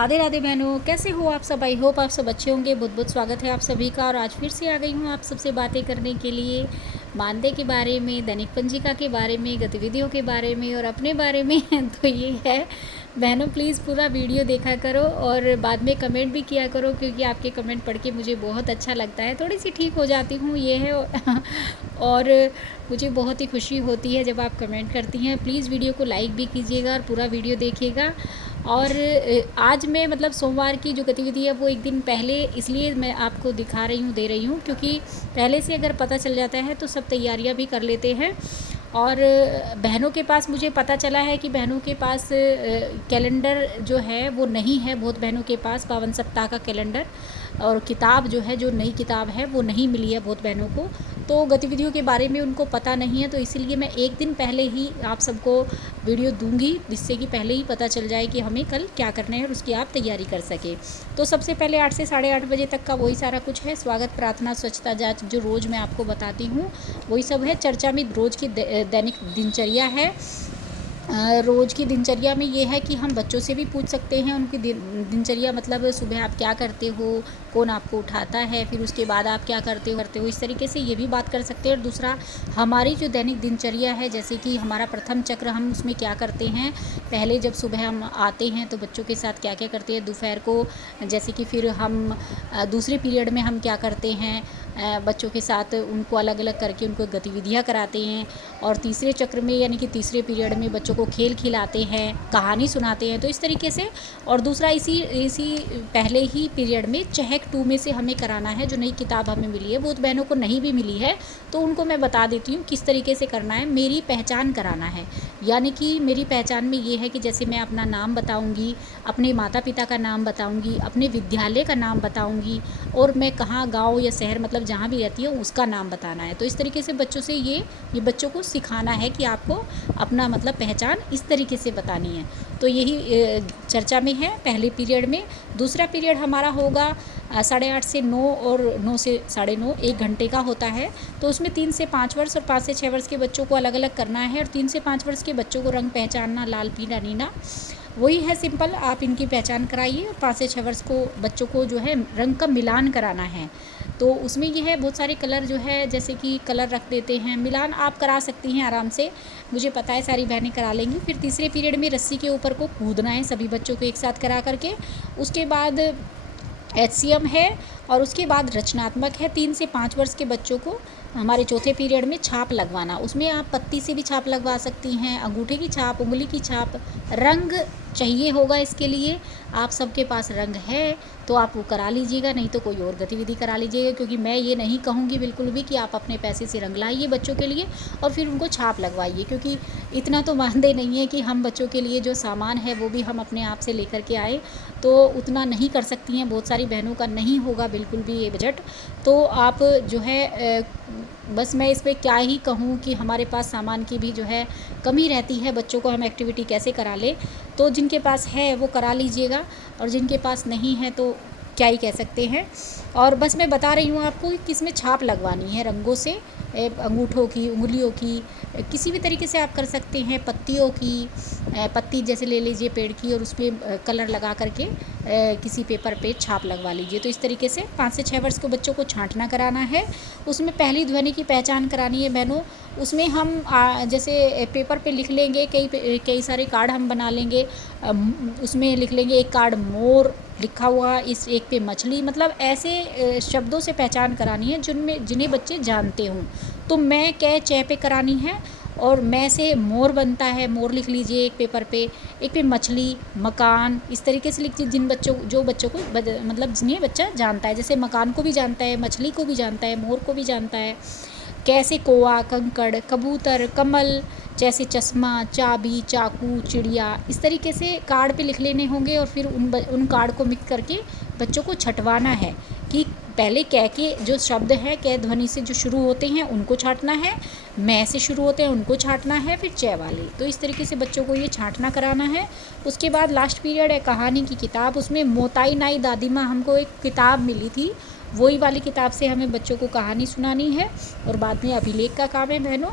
राधे राधे बहनों, कैसे हो आप सब। आई होप आप सब अच्छे होंगे। बहुत बहुत स्वागत है आप सभी का। और आज फिर से आ गई हूँ आप सबसे बातें करने के लिए मानदेय के बारे में, दैनिक पंजिका के बारे में, गतिविधियों के बारे में और अपने बारे में। तो ये है बहनों, प्लीज़ पूरा वीडियो देखा करो और बाद में कमेंट भी किया करो, क्योंकि आपके कमेंट पढ़ के मुझे बहुत अच्छा लगता है। थोड़ी सी ठीक हो जाती हूँ, ये है। और मुझे बहुत ही खुशी होती है जब आप कमेंट करती हैं। प्लीज़ वीडियो को लाइक भी कीजिएगा और पूरा वीडियो देखिएगा। और आज मैं मतलब सोमवार की जो गतिविधि है वो एक दिन पहले इसलिए मैं आपको दिखा रही हूँ, दे रही हूँ, क्योंकि पहले से अगर पता चल जाता है तो सब तैयारियाँ भी कर लेते हैं। और बहनों के पास मुझे पता चला है कि बहनों के पास कैलेंडर जो है वो नहीं है। बहुत बहनों के पास पावन सप्ताह का कैलेंडर और किताब जो है, जो नई किताब है वो नहीं मिली है बहुत बहनों को। तो गतिविधियों के बारे में उनको पता नहीं है, तो इसीलिए मैं एक दिन पहले ही आप सबको वीडियो दूंगी, जिससे कि पहले ही पता चल जाए कि हमें कल क्या करना है और उसकी आप तैयारी कर सकें। तो सबसे पहले 8 से 8:30 बजे तक का वही सारा कुछ है। स्वागत, प्रार्थना, स्वच्छता, जांच, जो रोज़ मैं आपको बताती हूँ वही सब है। चर्चा में रोज़ की दैनिक दिनचर्या है। रोज़ की दिनचर्या में ये है कि हम बच्चों से भी पूछ सकते हैं उनकी दिनचर्या, मतलब सुबह आप क्या करते हो, कौन आपको उठाता है, फिर उसके बाद आप क्या करते हो, इस तरीके से ये भी बात कर सकते हैं। और दूसरा, हमारी जो दैनिक दिनचर्या है, जैसे कि हमारा प्रथम चक्र, हम उसमें क्या करते हैं। पहले जब सुबह हम आते हैं तो बच्चों के साथ क्या क्या करते हैं। दोपहर को जैसे कि फिर हम दूसरे पीरियड में हम क्या करते हैं, बच्चों के साथ उनको अलग अलग करके उनको गतिविधियाँ कराते हैं। और तीसरे चक्र में यानी कि तीसरे पीरियड में बच्चों को खेल खिलाते हैं, कहानी सुनाते हैं। तो इस तरीके से। और दूसरा, इसी पहले ही पीरियड में चहक 2 में से हमें कराना है, जो नई किताब हमें मिली है। बहुत बहनों को नहीं भी मिली है तो उनको मैं बता देती हूँ किस तरीके से करना है। मेरी पहचान कराना है, यानी कि मेरी पहचान में ये है कि जैसे मैं अपना नाम बताऊँगी, अपने माता पिता का नाम बताऊँगी, अपने विद्यालय का नाम बताऊँगी, और मैं कहाँ गाँव या शहर मतलब जहाँ भी रहती हूँ उसका नाम बताना है। तो इस तरीके से बच्चों से ये बच्चों को सिखाना है कि आपको अपना मतलब पहचान इस तरीके से बतानी है। तो यही चर्चा में है पहले पीरियड में। दूसरा पीरियड हमारा होगा 8:30 से 9 और 9 से 9:30, 1 घंटे का होता है। तो उसमें 3 से 5 वर्ष और 5 से 6 वर्ष के बच्चों को अलग अलग करना है। और 3 से 5 वर्ष के बच्चों को रंग पहचानना, लाल पीला नीला, वही है सिंपल। आप इनकी पहचान कराइए। और 5 से 6 वर्ष को बच्चों को जो है रंग का मिलान कराना है। तो उसमें ये है, बहुत सारे कलर जो है, जैसे कि कलर रख देते हैं, मिलान आप करा सकती हैं आराम से, मुझे पता है सारी बहनें करा लेंगी। फिर तीसरे पीरियड में रस्सी के ऊपर को कूदना है सभी बच्चों को एक साथ करा करके। उसके बाद HCM है। और उसके बाद रचनात्मक है। 3 से 5 वर्ष के बच्चों को हमारे चौथे पीरियड में छाप लगवाना। उसमें आप पत्ती से भी छाप लगवा सकती हैं, अंगूठे की छाप, उंगली की छाप। रंग चाहिए होगा इसके लिए। आप सबके पास रंग है तो आप वो करा लीजिएगा, नहीं तो कोई और गतिविधि करा लीजिएगा, क्योंकि मैं ये नहीं कहूँगी बिल्कुल भी कि आप अपने पैसे से रंग लाइए बच्चों के लिए और फिर उनको छाप लगवाइए, क्योंकि इतना तो मानते नहीं है कि हम बच्चों के लिए जो सामान है वो भी हम अपने आप से लेकर के आए। तो उतना नहीं कर सकती हैं, बहुत सारी बहनों का नहीं होगा बिल्कुल भी ये बजट। तो आप जो है बस मैं इस पर क्या ही कहूँ कि हमारे पास सामान की भी जो है कमी रहती है। बच्चों को हम एक्टिविटी कैसे करा लें। तो जिनके पास है वो करा लीजिएगा, और जिनके पास नहीं है तो क्या ही कह सकते हैं। और बस मैं बता रही हूँ आपको कि किसमें छाप लगवानी है रंगों से, अंगूठों की, उंगलियों की, किसी भी तरीके से आप कर सकते हैं। पत्तियों की, पत्ती जैसे ले लीजिए पेड़ की, और उसमें कलर लगा करके किसी पेपर पे छाप लगवा लीजिए। तो इस तरीके से 5 से 6 वर्ष के बच्चों को छांटना कराना है। उसमें पहली ध्वनि की पहचान करानी है बहनों। उसमें हम जैसे पेपर पे लिख लेंगे, कई सारे कार्ड हम बना लेंगे। उसमें लिख लेंगे, एक कार्ड मोर लिखा हुआ, इस एक पे मछली, मतलब ऐसे शब्दों से पहचान करानी है जिन्हें बच्चे जानते हों। तो मैं कै चे पे करानी है, और मैं से मोर बनता है, मोर लिख लीजिए एक पेपर पे। एक पे मछली, मकान, इस तरीके से लिख दीजिए जो बच्चों को मतलब जिन्हें बच्चा जानता है। जैसे मकान को भी जानता है, मछली को भी जानता है, मोर को भी जानता है। कैसे कौआ, कंकड़, कबूतर, कमल, जैसे चश्मा, चाबी, चाकू, चिड़िया, इस तरीके से कार्ड पे लिख लेने होंगे। और फिर उन कार्ड को मिक्स करके बच्चों को छंटवाना है कि पहले कै के जो शब्द है, कै ध्वनि से जो शुरू होते हैं उनको छांटना है, मैं से शुरू होते हैं उनको छांटना है, फिर चे वाले। तो इस तरीके से बच्चों को ये छांटना कराना है। उसके बाद लास्ट पीरियड है कहानी की किताब। उसमें मोताई नाई दादी माँ, हमको एक किताब मिली थी, वही वाली किताब से हमें बच्चों को कहानी सुनानी है। और बाद में अभिलेख का काम है बहनों।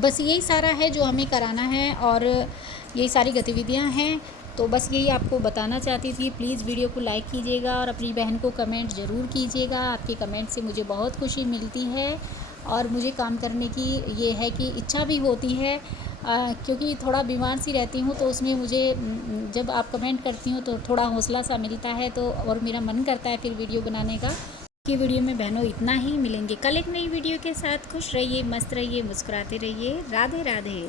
बस यही सारा है जो हमें कराना है, और यही सारी गतिविधियां हैं। तो बस यही आपको बताना चाहती थी। प्लीज़ वीडियो को लाइक कीजिएगा और अपनी बहन को कमेंट ज़रूर कीजिएगा। आपके कमेंट से मुझे बहुत खुशी मिलती है और मुझे काम करने की ये है कि इच्छा भी होती है, क्योंकि थोड़ा बीमार सी रहती हूँ, तो उसमें मुझे जब आप कमेंट करती हूँ तो थोड़ा हौसला सा मिलता है, तो और मेरा मन करता है फिर वीडियो बनाने का। कि वीडियो में बहनों इतना ही। मिलेंगे कल एक नई वीडियो के साथ। खुश रहिए, मस्त रहिए, मुस्कुराते रहिए। राधे राधे।